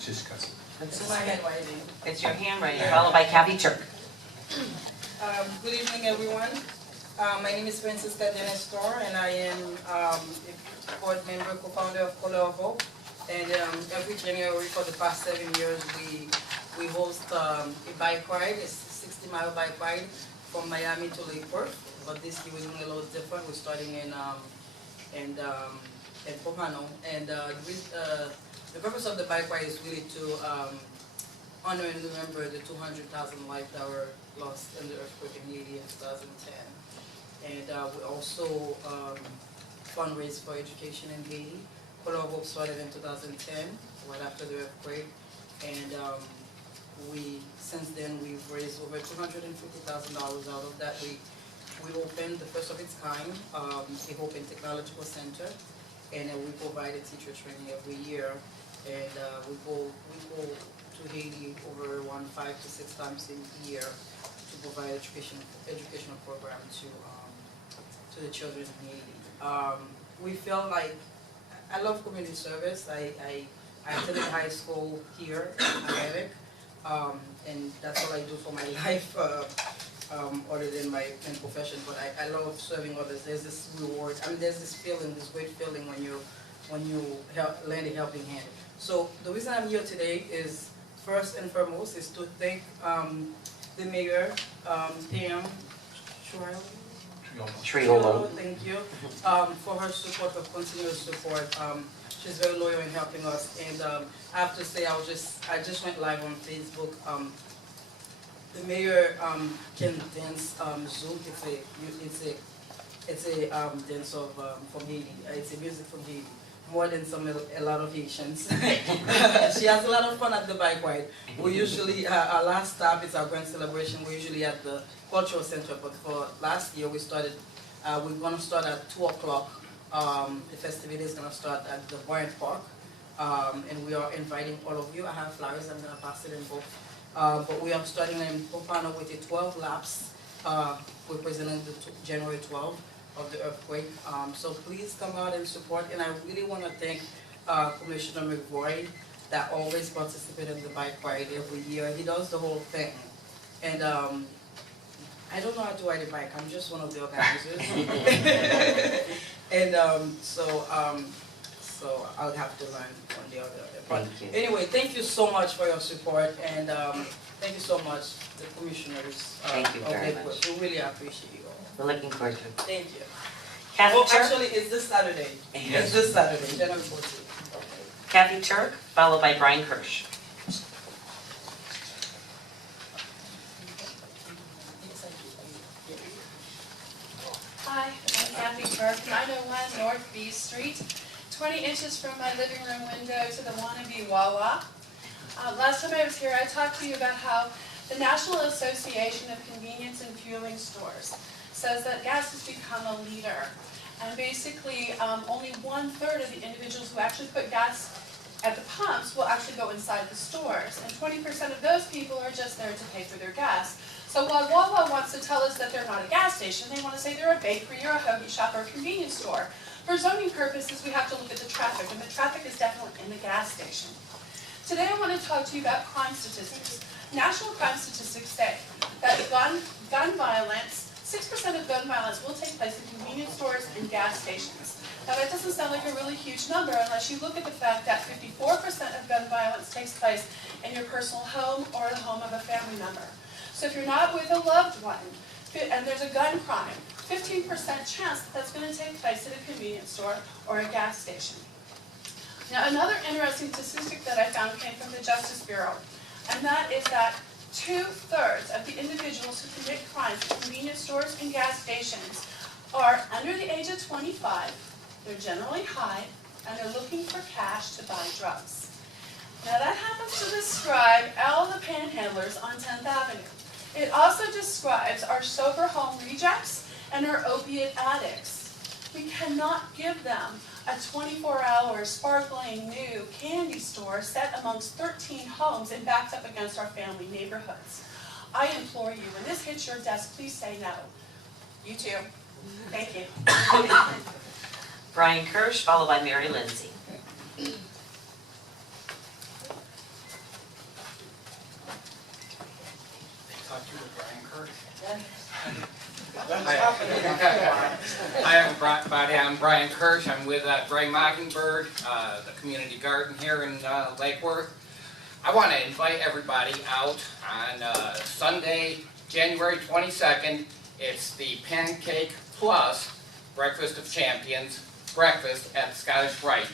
Just cuss. It's my handwriting. It's your handwriting, followed by Kathy Turk. Good evening, everyone. My name is Francisca Dennis Storr, and I am a board member, co-founder of Colorvo. And every January for the past 7 years, we host a bike ride, a 60-mile bike ride from Miami to Lake Worth. But this year we're doing a little different. We're starting in Pompano. And the purpose of the bike ride is really to honor and remember the 200,000 lives that were lost in the earthquake in Haiti in 2010. And we also fundraise for education in Haiti. Colorvo started in 2010, right after the earthquake, and since then we've raised over $250,000 out of that. We opened the first of its kind, a Open Technological Center, and we provide a teacher training every year. And we go to Haiti over 5 to 6 times a year to provide educational program to the children in Haiti. We feel like I love community service. I attended high school here in America, and that's all I do for my life, other than my profession. But I love serving others. There's this reward. I mean, there's this feeling, this great feeling when you lend a helping hand. So the reason I'm here today is, first and foremost, is to thank the mayor, Pam Triolo. Thank you for her support, her continuous support. She's very loyal in helping us, and I have to say, I just went live on Facebook. The mayor can dance Zoom. It's a dance from Haiti. It's a music from Haiti, more than a lot of Haitians. She has a lot of fun at the bike ride. We usually, our last stop is our grand celebration. We're usually at the Cultural Center, but for last year we're going to start at 2 o'clock. The festivity is going to start at the Bryant Park, and we are inviting all of you. I have flowers, I'm going to pass it in both. But we are starting in Pompano with a 12 laps, representing the January 12th of the earthquake. So please come out and support, and I really want to thank Commissioner McVoy that always participates in the bike ride every year. He does the whole thing. And I don't know how to ride a bike. I'm just one of the organizers. And so I'll have to learn on the other. But anyway, thank you so much for your support, and thank you so much, the commissioners. Thank you very much. We really appreciate you all. We're looking forward to it. Thank you. Kathy Turk. Actually, it's this Saturday. Yes. It's this Saturday, January 14th. Kathy Turk, followed by Brian Kirsch. Hi, I'm Kathy Turk, 901 North B Street, 20 inches from my living room window to the wannabe Wawa. Last time I was here, I talked to you about how the National Association of Convenience and Fueling Stores says that gas has become a leader. And basically, only 1/3 of the individuals who actually put gas at the pumps will actually go inside the stores. And 20% of those people are just there to pay for their gas. So while Wawa wants to tell us that they're not a gas station, they want to say they're a bakery or a hoagie shop or a convenience store. For zoning purposes, we have to look at the traffic, and the traffic is definitely in the gas station. Today I want to talk to you about crime statistics. National crime statistics say that gun violence, 6% of gun violence will take place in convenience stores and gas stations. Now that doesn't sound like a really huge number unless you look at the fact that 54% of gun violence takes place in your personal home or the home of a family member. So if you're not with a loved one, and there's a gun crime, 15% chance that that's going to take place at a convenience store or a gas station. Now another interesting statistic that I found came from the Justice Bureau, and that is that 2/3 of the individuals who commit crimes at convenience stores and gas stations are under the age of 25, they're generally high, and they're looking for cash to buy drugs. Now that happens to describe all the panhandlers on 10th Avenue. It also describes our sober home rejects and our opiate addicts. We cannot give them a 24-hour sparkling new candy store set amongst 13 homes and backed up against our family neighborhoods. I implore you, when this hits your desk, please say no. You too. Thank you. Brian Kirsch, followed by Mary Lindsay. Berg. Hi everybody, I'm Brian Kirsch. I'm with Gray Mockingbird, the community garden here in Lake Worth. I want to invite everybody out on Sunday, January 22nd. It's the Pancake Plus Breakfast of Champions breakfast at the Scottish Rite.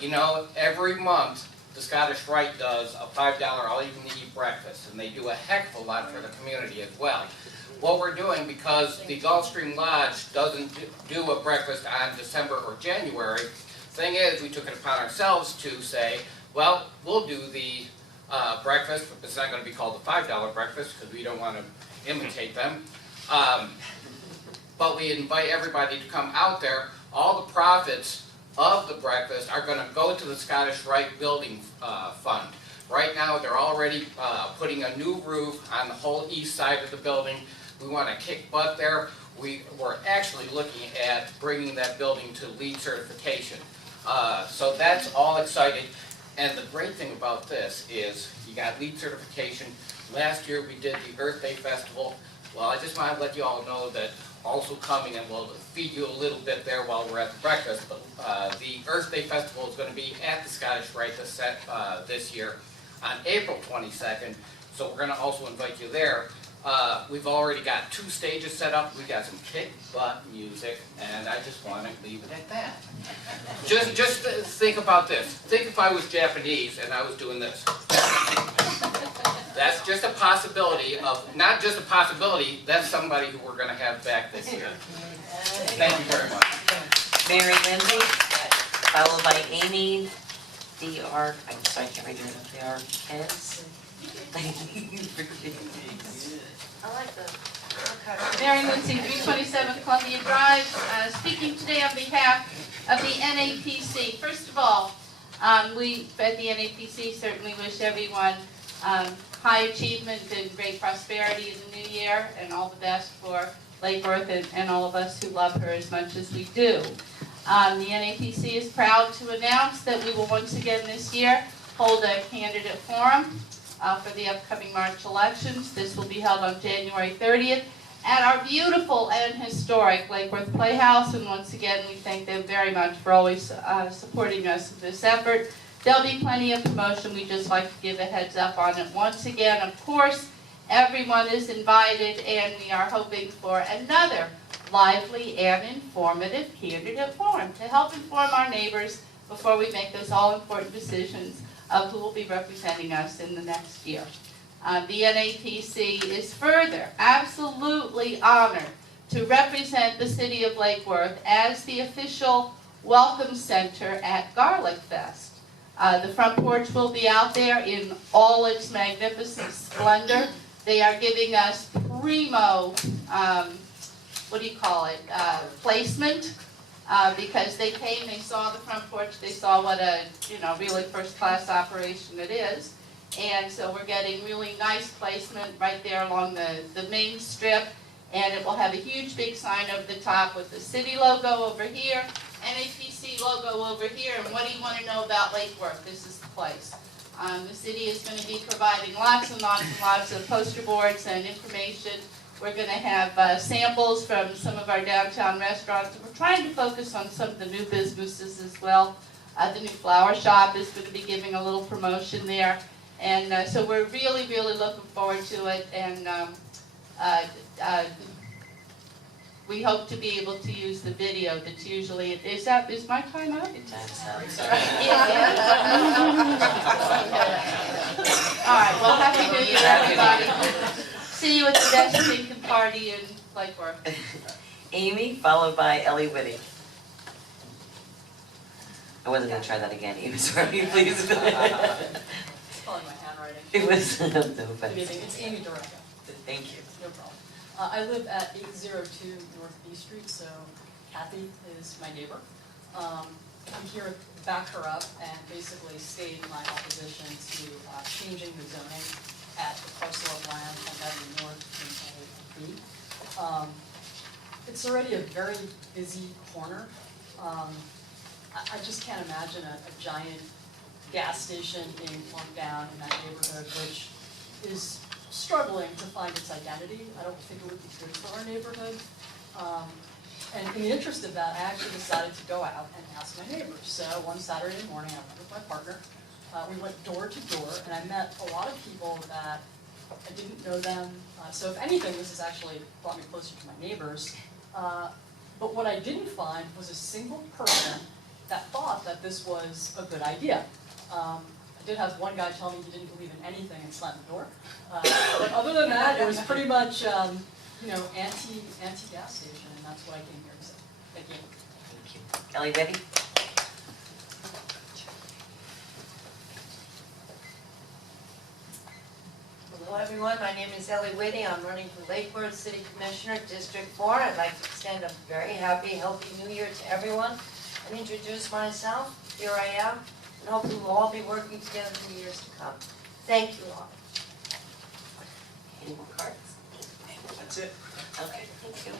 You know, every month the Scottish Rite does a $5 all-you-can-eat breakfast, and they do a heck of a lot for the community as well. What we're doing, because the Gulfstream Lodge doesn't do a breakfast on December or January, thing is, we took it upon ourselves to say, well, we'll do the breakfast. It's not going to be called the $5 breakfast because we don't want to imitate them. But we invite everybody to come out there. All the profits of the breakfast are going to go to the Scottish Rite Building Fund. Right now, they're already putting a new roof on the whole east side of the building. We want to kick butt there. We're actually looking at bringing that building to LEED certification. So that's all exciting. And the great thing about this is you got LEED certification. Last year we did the Earth Day Festival. Well, I just want to let you all know that also coming, and we'll feed you a little bit there while we're at the breakfast, but the Earth Day Festival is going to be at the Scottish Rite this year on April 22nd, so we're going to also invite you there. We've already got 2 stages set up. We've got some kick-butt music, and I just want to leave it at that. Just think about this. Think if I was Japanese and I was doing this. That's just a possibility of, not just a possibility, that's somebody who we're going to have back this year. Thank you very much. Mary Lindsay, followed by Amy D.R. I'm sorry, I can't read your name. D.R. Kids. I like the. Mary Lindsay, 327 Columbia Drive, speaking today on behalf of the NAPC. First of all, we at the NAPC certainly wish everyone high achievement and great prosperity in the new year, and all the best for Lake Worth and all of us who love her as much as we do. The NAPC is proud to announce that we will once again this year hold a candidate forum for the upcoming March elections. This will be held on January 30th at our beautiful and historic Lake Worth Playhouse, and once again we thank them very much for always supporting us in this effort. There'll be plenty of promotion. We just like to give a heads up on it. Once again, of course, everyone is invited, and we are hoping for another lively and informative candidate forum to help inform our neighbors before we make those all-important decisions of who will be representing us in the next year. The NAPC is further absolutely honored to represent the city of Lake Worth as the official welcome center at Garlic Fest. The front porch will be out there in all its magnificent splendor. They are giving us primo, placement, because they came, they saw the front porch, they saw what a, really first-class operation it is. And so we're getting really nice placement right there along the main strip, and it will have a huge big sign over the top with the city logo over here, NAPC logo over here, and what do you want to know about Lake Worth? This is the place. The city is going to be providing lots and lots and lots of poster boards and information. We're going to have samples from some of our downtown restaurants. We're trying to focus on some of the new businesses as well. The new flower shop is going to be giving a little promotion there. And so we're really, really looking forward to it. And we hope to be able to use the video that's usually, is my time up? All right, well, Happy New Year, everybody. See you at the best Lincoln party in Lake Worth. Amy, followed by Ellie Whitty. I wasn't going to try that again, Amy, sorry, please. It's probably my handwriting. It was no Good offense. evening, it's Amy Dureka. Thank you. No problem. I live at 802 North B Street, so Kathy is my neighbor. I'm here to back her up and basically state my opposition to changing the zoning at the parcel of land on Avenue North in A&B. It's already a very busy corner. I just can't imagine a giant gas station being plunked down in that neighborhood, which is struggling to find its identity. I don't think it would be good for our neighborhood. And in the interest of that, I actually decided to go out and ask my neighbors. So one Saturday morning, I went with my partner. We went door to door, and I met a lot of people that I didn't know them. So if anything, this has actually brought me closer to my neighbors. But what I didn't find was a single person that thought that this was a good idea. I did have one guy tell me he didn't believe in anything and slammed the door. But other than that, it was pretty much, anti-gas station, and that's what I came here to say. Thank you. Thank you. Ellie Betty? Hello, everyone. My name is Ellie Whitty. I'm running for Lakeport City Commissioner, District 4. I'd like to extend a very happy, healthy new year to everyone and introduce myself. Here I am, and hopefully we'll all be working together for years to come. Thank you all. Any more cards? That's it. Okay, thank you.